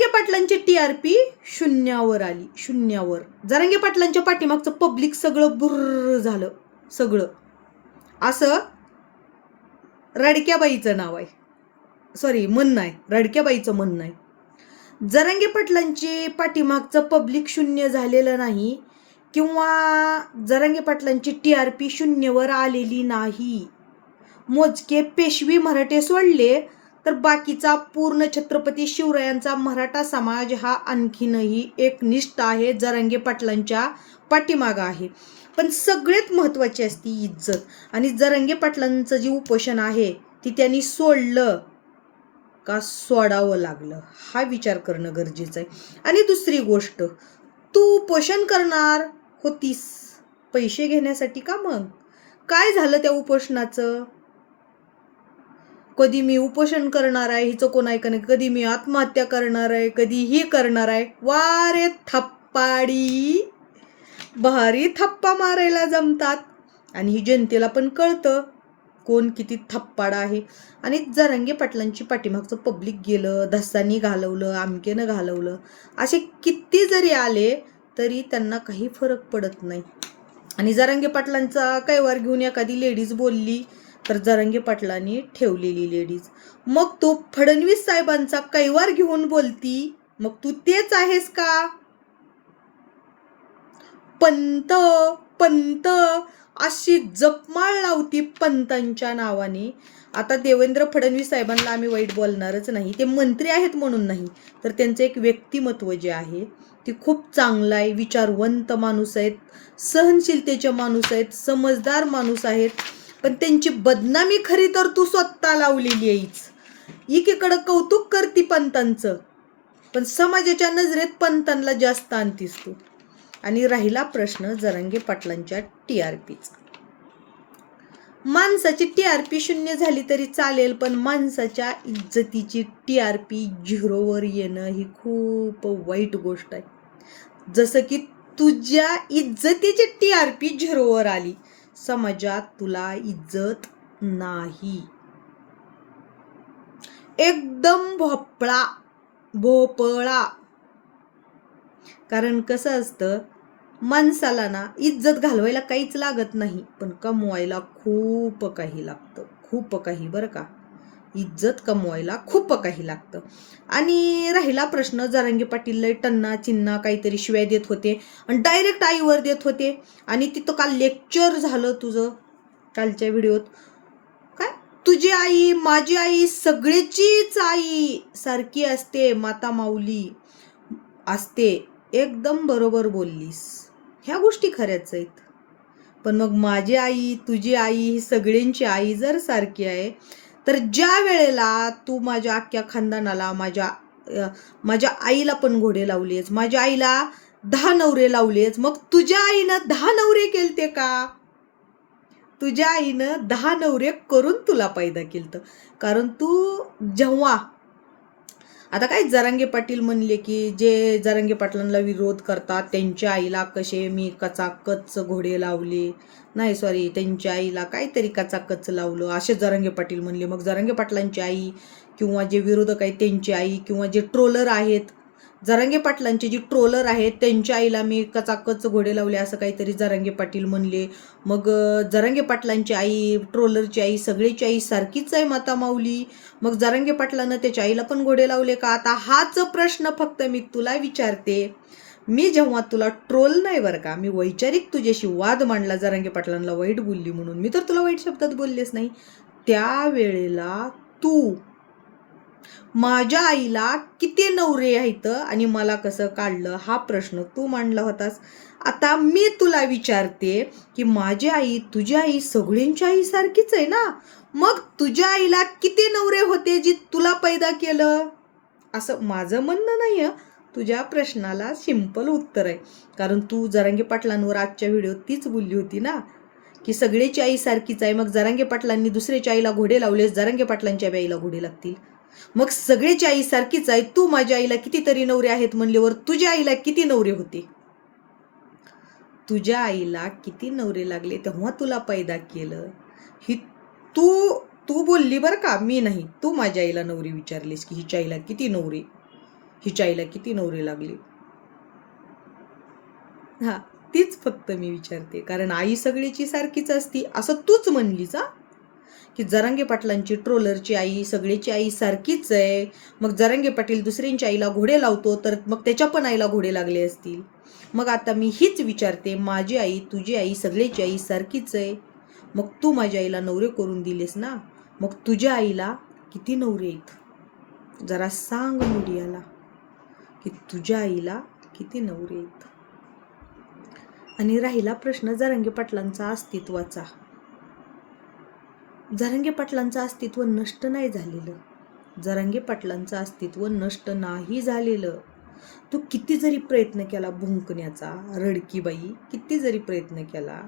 जरांगे पाटलांची T R P शून्यावर आली शून्यावर. जरांगे पाटलांच्या पाठीमागचं पब्लिक सगळं बुर्र झालं सगळं. असं रडक्याबाईचं नाव आहे. सॉरी म्हणणं आहे. रडक्याबाईचं म्हणणं आहे. जरांगे पाटलांची पाठीमागचं पब्लिक शून्य झालेलं नाही किंवा जरांगे पाटलांची टी आर पी शून्यवर आलेली नाही. मोजके पेशवी मराठे सोडले तर बाकीचा पूर्ण छत्रपती शिवरायांचा मराठा समाज हा आणखीनही एकनिष्ठ आहे जरांगे पाटलांच्या पाठीमागं आहे. पण सगळ्यात महत्त्वाची असती इज्जत. आणि जरांगे पाटलांचं जे उपोषण आहे ती त्यांनी सोडलं का सोडावं लागलं? हा विचार करणं गरजेचं आहे. आणि दुसरी गोष्ट तू उपोषण करणार होतीस पैसे घेण्यासाठी का मग? काय झालं त्या उपोषणाचं? कधी मी उपोषण करणार आहे हिचं कोण ऐकणं नाही. कधी मी आत्महत्या करणार आहे कधी ही करणार आहे. वारे थप्पाडी. भारी थप्पा मारायला जमतात. आणि ही जनतेला पण कळतं कोण किती थप्पाड आहे. आणि जरांगे पाटलांची पाठीमागचं पब्लिक गेलं धस्सानी घालवलं आमकेनं घालवलं. असे किती जरी आले तरी त्यांना काही फरक पडत नाही. आणि जरांगे पाटलांचा कैवार घेऊन एखादी लेडीज बोलली तर जरंगे पाटलांनी ठेवलेली लेडीज. मग तू फडणवीस साहेबांचा कैवार घेऊन बोलती मग तू तेच आहेस का? पंत पंत. अशी जपमाळ लावती पंतांच्या नावाने. आता देवेंद्र फडणवीस साहेबांना आम्ही वाईट बोलणारच नाही. ते मंत्री आहेत म्हणून नाही तर त्यांचं एक व्यक्तिमत्व जे आहे ते खूप चांगलं आहे. विचारवंत माणूस आहेत सहनशीलतेचे माणूस आहेत समजदार माणूस आहेत. पण त्यांची बदनामी खरी तर तू स्वतः लावलेली आहेच एकीकडं कौतुक करती पंतांचं पण समाजाच्या नजरेत पंतांना जास्त आणतीस तू. आणि राहिला प्रश्न जरांगे पाटलांच्या टी आर पीचा. माणसाची टी आर पी शून्य झाली तरी चालेल पण माणसाच्या इज्जतीची टी आर पी झिरोवर येणं ही खूप वाईट गोष्ट आहे. जसं की तुझ्या इज्जतीची टी आर पी झिरोवर आली समाजात तुला इज्जत नाही. एकदम भोपळा भोपळा. कारण कसं असतं माणसाला ना इज्जत घालवायला काहीच लागत नाही पण कमवायला खूप काही लागतं खूप काही बरं का? इज्जत कमवायला खूप काही लागतं. आणि राहिला प्रश्न जरांगी पाटील लय टन्ना चिन्ना काहीतरी शिवाय देत होते आणि डायरेक्ट आईवर देत होते. आणि तिथं काल लेक्चर झालं तुझं कालच्या व्हिडिओत. काय? तुझी आई माझी आई सगळ्याचीच आई सारखी असते माता माऊली असते. एकदम बरोबर बोललीस. ह्या गोष्टी खऱ्याच आहेत. पण मग माझी आई तुझी आई ही सगळ्यांची आई जर सारखी आहे तर ज्या वेळेला तू माझ्या अख्ख्या खानदानाला माझ्या माझ्या आईला पण घोडे लावलेस माझ्या आईला दहा नवरे लावलेस मग तुझ्या आईनं दहा नवरे केलते का? तुझ्या आईनं दहा नवरे करून तुला पैदा केलं कारण तू जेव्हा आता काय जरांगे पाटील म्हणले की जे जरांगे पाटलांना विरोध करतात त्यांच्या आईला कसे मी कचाकच घोडे लावले नाही सॉरी त्यांच्या आईला काहीतरी कचाकच लावलं. असे जरांगे पाटील म्हणले. मग जरांगे पाटलांची आई किंवा जे विरोधक आहेत त्यांची आई किंवा जे ट्रोलर आहेत जरांगे पाटलांचे जे ट्रोलर आहेत त्यांच्या आईला मी कचाकच घोडे लावले असं काहीतरी जरांगे पाटील म्हणले. मग जरंगे जरांगे पाटलांची आई ट्रोलरची आई सगळीची आई सारखीच आहे माता माऊली मग जरांगे पाटलानं त्याच्या आईला पण घोडे लावले का? आता हाच प्रश्न फक्त मी तुला विचारते. मी जेव्हा तुला ट्रोल नाही बरं का मी वैचारिक तुझ्याशी वाद मांडला जरांगे पाटलांना वाईट बोलली म्हणून. मी तर तुला वाईट शब्दात बोललेच नाही. त्यावेळेला तू माझ्या आईला किती नवरे आहेत आणि मला कसं काढलं हा प्रश्न तू मांडला होतास. आता मी तुला विचारते की माझी आई तुझी आई सगळींच्या आईसारखीच आहे ना? मग तुझ्या आईला किती नवरे होते जी तुला पैदा केलं? असं माझं म्हणणं नाही आहे तुझ्या प्रश्नाला सिंपल उत्तर आहे. कारण तू जरांगे पाटलांवर आजच्या व्हिडिओत तीच बोलली होती ना? की सगळेची आई सारखीच आहे मग जरांगे पाटलांनी दुसऱ्याच्या आईला घोडे लावले जरांगे पाटलांच्या बी आईला घोडे लागतील. मग सगळेची आई सारखीच आहे तू माझ्या आईला कितीतरी नवरे आहेत म्हणल्यावर तुझ्या आईला किती नवरे होते? तुझ्या आईला किती नवरे लागले तेव्हा तुला पैदा केलं. ही तू तू बोलली बरं का मी नाही. तू माझ्या आईला नवरी विचारलीस की हिच्या आईला किती नवरे? हिच्या आईला किती नवरे लागले. हा तीच फक्त मी विचारते. कारण आई सगळीची सारखीच असती. असं तूच म्हणलीच हा? की जरांगे पाटलांची ट्रोलरची आई सगळीची आई सारखीच आहे. मग जरांगे पाटील दुसऱ्यांच्या आईला घोडे लावतो तर मग त्याच्या पण आईला घोडे लागले असतील. मग आता मी हीच विचारते माझी आई तुझी आई सगळ्याची आई सारखीच आहे. मग तू माझ्या आईला नवरे करून दिलेस ना? मग तुझ्या आईला किती नवरे आहेत? जरा सांग मीडियाला की तुझ्या आईला किती नवरे आहेत. आणि राहिला प्रश्न जरंगे पाटलांचा अस्तित्वाचा. जरंगे पाटलांचं अस्तित्व नष्ट नाही झालेलं. जरंगे पाटलांचं अस्तित्व नष्ट नाही झालेलं. तू किती जरी प्रयत्न केला भुंकण्याचा रडकीबाई किती जरी प्रयत्न केला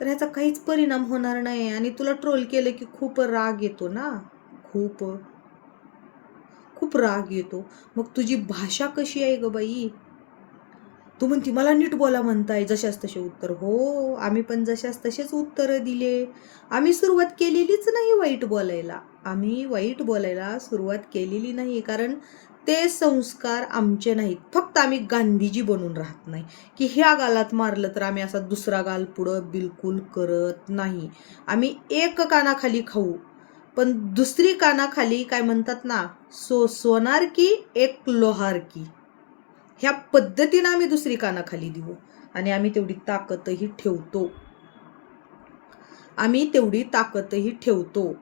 तर ह्याचा काहीच परिणाम होणार नाही. आणि तुला ट्रोल केलं की खूप राग येतो ना. खूप. खूप राग येतो. मग तुझी भाषा कशी आहे ग बाई? तू म्हणती मला नीट बोला म्हणताय जशास तसे उत्तर. हो आम्ही पण जशास तसेच उत्तरं दिले. आम्ही सुरुवात केलेलीच नाही वाईट बोलायला. आम्ही वाईट बोलायला सुरुवात केलेली नाही कारण ते संस्कार आमचे नाहीत. फक्त आम्ही गांधीजी बनून राहत नाही. की ह्या गालात मारलं तर आम्ही असा दुसरा गाल पुढं बिलकुल करत नाही. आम्ही एक कानाखाली खाऊ. पण दुसरी कानाखाली काय म्हणतात ना सो सोनार की एक लोहार की. ह्या पद्धतीनं आम्ही दुसरी कानाखाली देऊ आणि आम्ही तेवढी ताकदही ठेवतो. आम्ही तेवढी ताकदही ठेवतो.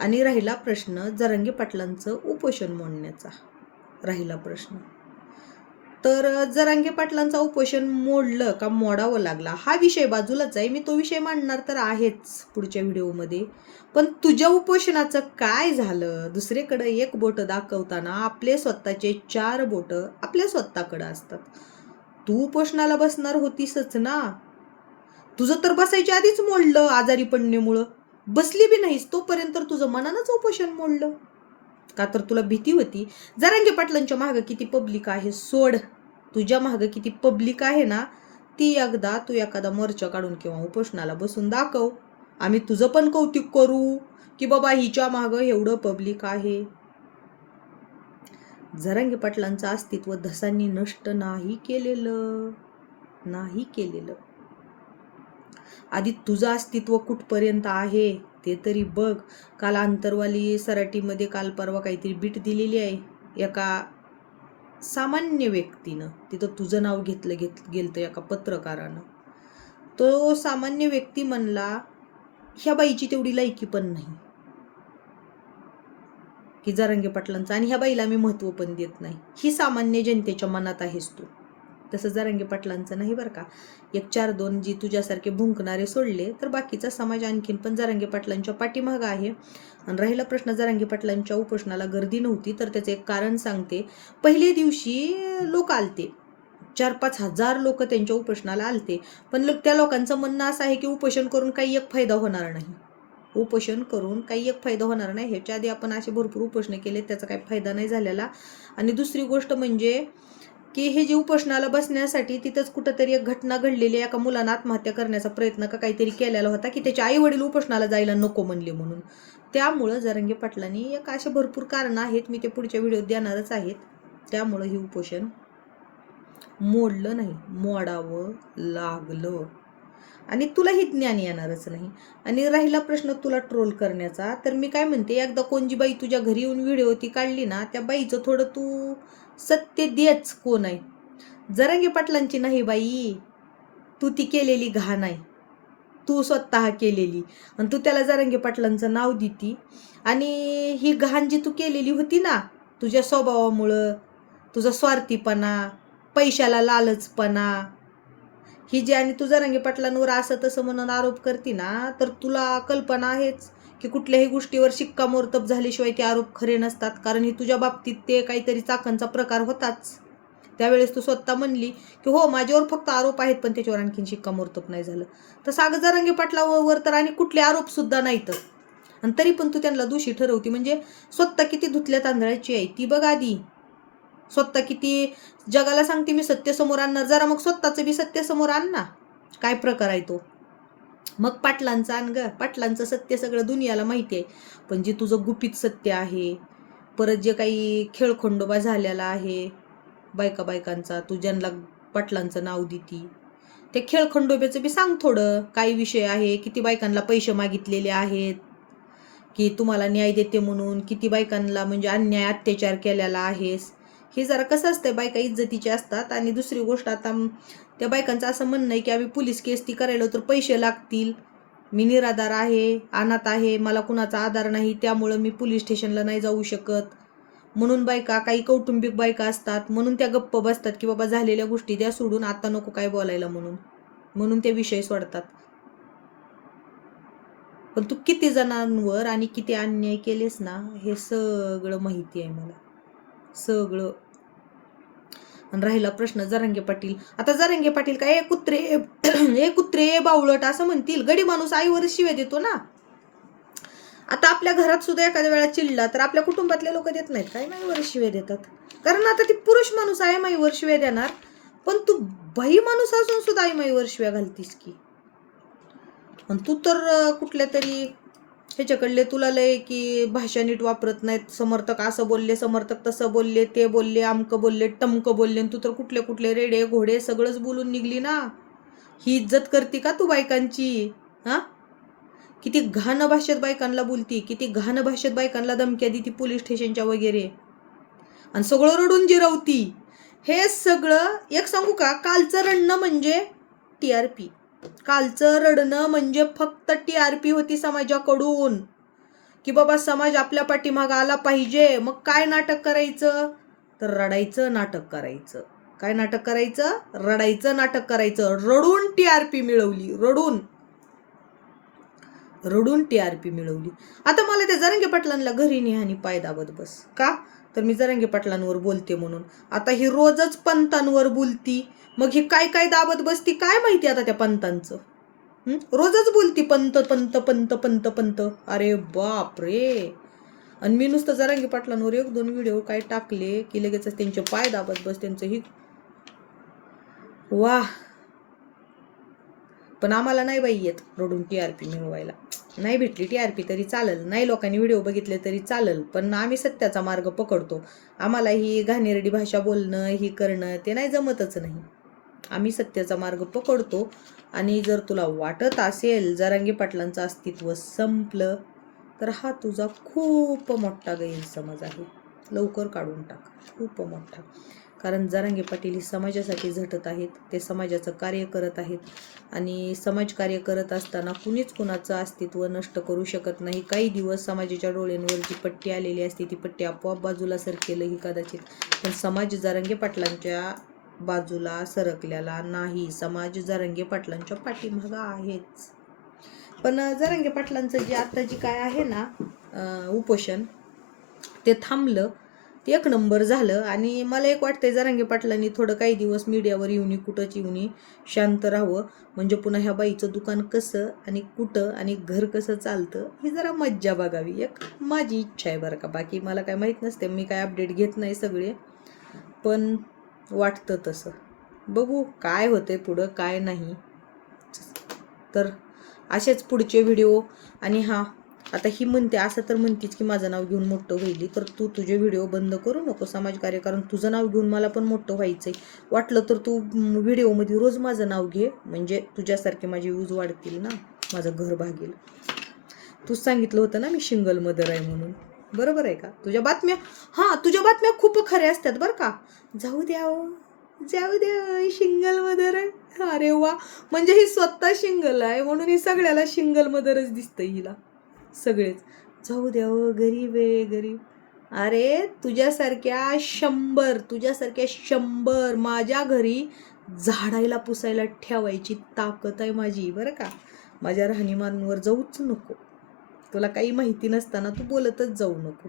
आणि राहिला प्रश्न जरंगी पाटलांचं उपोषण मोडण्याचा. राहिला प्रश्न. तर जरांगे पाटलांचा उपोषण मोडलं का मोडावं लागला? हा विषय बाजूलाच आहे. मी तो विषय मांडणार तर आहेच पुढच्या व्हिडिओमध्ये. पण तुझ्या उपोषणाचं काय झालं? दुसरीकडे एक बोट दाखवताना आपले स्वतःचे चार बोट आपल्या स्वतःकडे असतात. तू उपोषणाला बसणार होतीसच ना? तुझं तर बसायच्या आधीच मोडलं आजारी पडण्यामुळं. बसली बी नाहीस तोपर्यंत तुझं मनानंच उपोषण मोडलं. का तर तुला भीती होती? जरांगे पाटलांच्या मागं किती पब्लिक आहे सोड. तुझ्या मागं किती पब्लिक आहे ना ती एकदा तू एखादा मोर्चा काढून किंवा उपोषणाला बसून दाखव. आम्ही तुझं पण कौतुक करू की बाबा हिच्या मागं एवढं पब्लिक आहे. जरांगे पाटलांचं अस्तित्व धसांनी नष्ट नाही केलेलं नाही केलेलं. आधी तुझं अस्तित्व कुठपर्यंत आहे? ते तरी बघ. काल आंतरवाली सराटीमध्ये काल परवा काहीतरी बीट दिलेली आहे एका सामान्य व्यक्तीनं. तिथं तुझं नाव घेतलं घेत गेलं एका पत्रकारानं. तो सामान्य व्यक्ती म्हणला ह्या बाईची तेवढी लायकी पण नाही. की जरांगे पाटलांचं. आणि ह्या बाईला मी महत्त्व पण देत नाही. ही सामान्य जनतेच्या मनात आहेस तू. तसं जरांगे पाटलांचं नाही बरं का? एक चार दोन जी तुझ्यासारखे भुंकणारे सोडले तर बाकीचा समाज आणखीन पण जरांगे पाटलांच्या पाठीमागं आहे. आणि राहिला प्रश्न जरांगी पाटलांच्या उपोषणाला गर्दी नव्हती तर त्याचं एक कारण सांगते. पहिल्या दिवशी लोक आलते. चार पाच हजार लोक त्यांच्या उपोषणाला आलते. पण लोक त्या लोकांचं म्हणणं असं आहे की उपोषण करून काही एक फायदा होणार नाही. उपोषण करून काही एक फायदा होणार नाही. ह्याच्या आधी आपण असे भरपूर उपोषण केले त्याचा काही फायदा नाही झालेला. आणि दुसरी गोष्ट म्हणजे की हे जे उपोषणाला बसण्यासाठी तिथंच कुठंतरी एक घटना घडलेली एका मुलानं आत्महत्या करण्याचा प्रयत्न का काहीतरी केलेला होता की त्याचे आई वडील उपोषणाला जायला नको म्हणले म्हणून. त्यामुळं जरंगे पाटलांनी एक असे भरपूर कारणं आहेत मी ते पुढच्या व्हिडिओत देणारच आहेत. त्यामुळं हे उपोषण मोडलं नाही मोडावं लागलं. आणि तुलाही ज्ञान येणारच नाही. आणि राहिला प्रश्न तुला ट्रोल करण्याचा तर मी काय म्हणते एकदा कोणजी बाई तुझ्या घरी येऊन व्हिडिओ ती काढली ना त्या बाईचं थोडं तू सत्य देच कोण आहे? जरंगी पाटलांची नाही बाई. तू ती केलेली घाण आहे. तू स्वतः केलेली. आणि तू त्याला जरंगी पाटलांचं नाव देती. आणि ही घाण जी तू केलेली होती ना तुझ्या स्वभावामुळं तुझा स्वार्थीपणा पैशाला लालचपणा ही जी आणि तू जरंगी पाटलांवर असं तसं म्हणून आरोप करती ना तर तुला कल्पना आहेच. की कुठल्याही गोष्टीवर शिक्कामोर्तब झाल्याशिवाय ते आरोप खरे नसतात. कारण ही तुझ्या बाबतीत ते काहीतरी चाकांचा प्रकार होताच. त्यावेळेस तू स्वतः म्हणली की हो माझ्यावर फक्त आरोप आहेत पण त्याच्यावर आणखीन शिक्कामोर्तब नाही झालं. तर सागर जरांगे पाटलावर तर आणि कुठले आरोपसुद्धा नाहीत. आणि तरी पण तू त्यांना दोषी ठरवती. म्हणजे स्वतः किती धुतल्या तांदळाची आहे ती बघ आधी. स्वतः किती जगाला सांगते मी सत्य समोर आणणार. जरा मग स्वतःचं बी सत्य समोर आण ना. काय प्रकार आहे तो? मग पाटलांचा आण ग. पाटलांचं सत्य सगळं दुनियाला माहिती आहे पण जे तुझं गुपित सत्य आहे परत जे काही खेळखंडोबा झालेला आहे बायका बायकांचा तू ज्यांना पाटलांचं नाव देती ते खेळखंडोब्याचं बी सांग थोडं. काय विषय आहे किती बायकांना पैसे मागितलेले आहेत की तुम्हाला न्याय देते म्हणून किती बायकांना म्हणजे अन्याय अत्याचार केलेला आहेस. हे जरा कसं असतं बायका इज्जतीचे असतात. आणि दुसरी गोष्ट आता त्या बायकांचं असं म्हणणं आहे की आम्ही पोलीस केस ती करायला तर पैसे लागतील. मी निराधार आहे अनाथ आहे मला कुणाचा आधार नाही त्यामुळं मी पोलीस स्टेशनला नाही जाऊ शकत. म्हणून बायका काही कौटुंबिक बायका असतात म्हणून त्या गप्प बसतात की बाबा झालेल्या गोष्टी त्या सोडून आता नको काय बोलायला म्हणून. म्हणून ते विषय सोडतात. पण तू किती जणांवर आणि किती अन्याय केलेस ना हे सगळं माहिती आहे मला. सगळं. आणि राहिला प्रश्न जरांगे पाटील. आता जरांगे पाटील काय ए कुत्रे ए कुत्रे बावळट असं म्हणतील. गडी माणूस आईवर शिव्या देतो ना. आता आपल्या घरात सुद्धा एखाद्या वेळा चिडला तर आपल्या कुटुंबातले लोक देत नाहीत काय माईवर शिव्या देतात. कारण आता ती पुरुष माणूस आहे माईवर शिव्या देणार. पण तू बाई माणूस असून सुद्धा आई माईवर शिव्या घालतीस की. पण तू तर कुठल्या तरी ह्याच्याकडले तुला लय की भाषा नीट वापरत नाहीत. समर्थक असं बोलले समर्थक तसं बोलले ते बोलले आमकं बोलले टमकं बोलले आणि तू तर कुठले कुठले रेडे घोडे सगळंच बोलून निघली ना. ही इज्जत करते का तू बायकांची? हां? किती घाण भाषेत बायकांना बोलती किती घाण भाषेत बायकांना धमक्या देती पोलीस स्टेशनच्या वगैरे. आणि सगळं रडून जिरवती. हे सगळं एक सांगू का? कालचं रडणं म्हणजे टी आर पी कालचं रडणं म्हणजे फक्त टी आर पी होती समाजाकडून. की बाबा समाज आपल्या पाठीमाग आला पाहिजे. मग काय नाटक करायचं? तर रडायचं नाटक करायचं. काय नाटक करायचं? रडायचं नाटक करायचं. रडून टी आर पी मिळवली. रडून. रडून टी आर पी मिळवली. आता मला त्या जरंगे पाटलांना घरी नेहानी पाय दाबत बस. का? तर मी जरंगे पाटलांवर बोलते म्हणून. आता ही रोजच पंतांवर बोलती. मग ही काय काय दाबत बसती? काय माहिती आता त्या पंतांचं? रोजच बोलती पंत पंत पंत पंत पंत. अरे बाप रे आणि मी नुसतं जरांगी पाटलांवर एक दोन व्हिडिओ काय टाकले की लगेच त्यांचे पाय दाबत बस त्यांचं ही वा पण आम्हाला नाही बाई येत रडून टी आर पी मिळवायला. नाही भेटली टी आर पी तरी चालेल. नाही लोकांनी व्हिडिओ बघितले तरी चालेल. पण आम्ही सत्याचा मार्ग पकडतो. आम्हाला ही घाणेरडी भाषा बोलणं ही करणं ते नाही जमतच नाही. आम्ही सत्याचा मार्ग पकडतो आणि जर तुला वाटत असेल जरांगी पाटलांचं अस्तित्व संपलं तर हा तुझा खूप मोठा गैरसमज आहे. लवकर काढून टाक. खूप मोठा. कारण जारंगे पाटील ही समाजासाठी झटत आहेत. ते समाजाचं कार्य करत आहेत. आणि समाजकार्य करत असताना कुणीच कुणाचं अस्तित्व नष्ट करू शकत नाही. काही दिवस समाजाच्या डोळ्यांवर जी पट्टी आलेली असते ती पट्टी आपोआप बाजूला सरकेलं ही कदाचित. पण समाज जारंगे पाटलांच्या बाजूला सरकलेला नाही. समाज जारंगे पाटलांच्या पाठीमागं आहेच. पण जारंगे पाटलांचं जे आता जी काय आहे ना उपोषण ते थांबलं. एक नंबर झालं. आणि मला एक वाटतंय जरांगे पाटलांनी थोडं काही दिवस मीडियावर येऊनी कुठंच येऊनी शांत राहावं. म्हणजे पुन्हा ह्या बाईचं दुकान कसं आणि कुठं आणि घर कसं चालतं ही जरा मज्जा बघावी. एक माझी इच्छा आहे बरं का. बाकी मला काय माहीत नसते मी काय अपडेट घेत नाही सगळे. पण वाटतं तसं. बघू काय होते पुढं काय नाही. तर असेच पुढचे व्हिडिओ आणि हा आता ही म्हणते असं तर म्हणतीच की माझं नाव घेऊन मोठं व्हायली तर तू तुझे व्हिडिओ बंद करू नको समाज कार्य कारण तुझं नाव घेऊन मला पण मोठं व्हायचं आहे वाटलं तर तू व्हिडिओमध्ये रोज माझं नाव घे म्हणजे तुझ्यासारखे माझे व्ह्यूज वाढतील ना माझं घर भागेल. तूच सांगितलं होतं ना मी शिंगल मदर आहे म्हणून. बरोबर आहे का? तुझ्या बातम्या हां तुझ्या बातम्या खूप खऱ्या असतात बरं का. जाऊ द्या हो, जाऊ द्या शिंगल मदर आहे. अरे वा म्हणजे ही स्वतः शिंगल आहे म्हणून ही सगळ्याला शिंगल मदरच दिसतं हिला. सगळेच. जाऊ द्या गरीब आहे गरीब. अरे तुझ्यासारख्या शंभर तुझ्यासारख्या शंभर माझ्या घरी झाडायला पुसायला ठेवायची ताकद आहे माझी बरं का? माझ्या राहणीमानवर जाऊच नको. तुला काही माहिती नसताना तू बोलतच जाऊ नको.